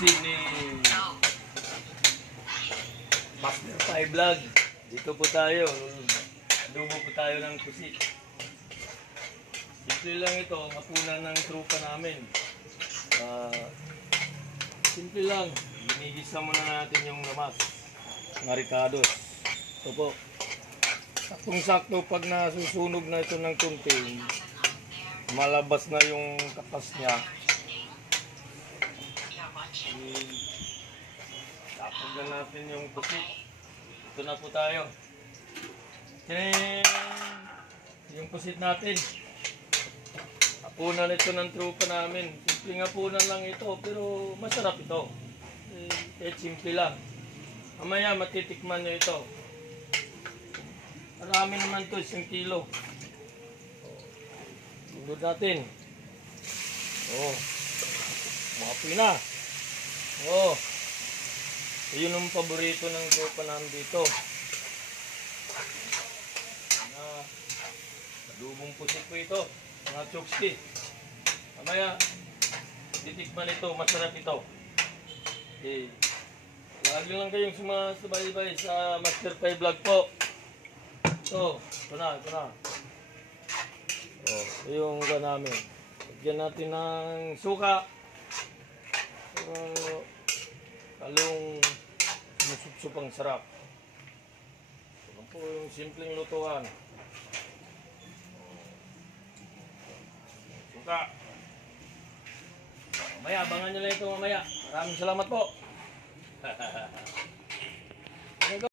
unboxing ni Master Pi Vlog. Dito po tayo. Lumo po tayo ng pusit. Simple lang ito. Hapunan ng trupa namin. Simple lang. Ginigisa muna natin yung lamas. Mga ricados. Ito po. Saktong-sakto pag nasusunog na ito ng kunti, malabas na yung kapas niya. Tapos natin yung pusit. Ito na po tayo. Yung pusit natin. Hapunan ito ng trupa namin. Simpleng hapunan lang ito, pero masarap ito. Simple lang. Mamaya matitikman nyo ito. Marami naman ito, 1 kilo. Tundod natin. Mapi na. Yun ang paborito ng tropa namin dito. Adubong pusit po ito. Mga chokski. Mamaya, titikman ito. Masarap ito. Lagi lang kayong sumasabay-bay sa Master Pi Vlog po. Ito na. Ito yung namin. Lagyan natin ng suka. Kalong musupsupang sarap. Ito po yung simpleng lutuan. Suka. Mamaya, abangan nyo lang ito mamaya. Maraming salamat po.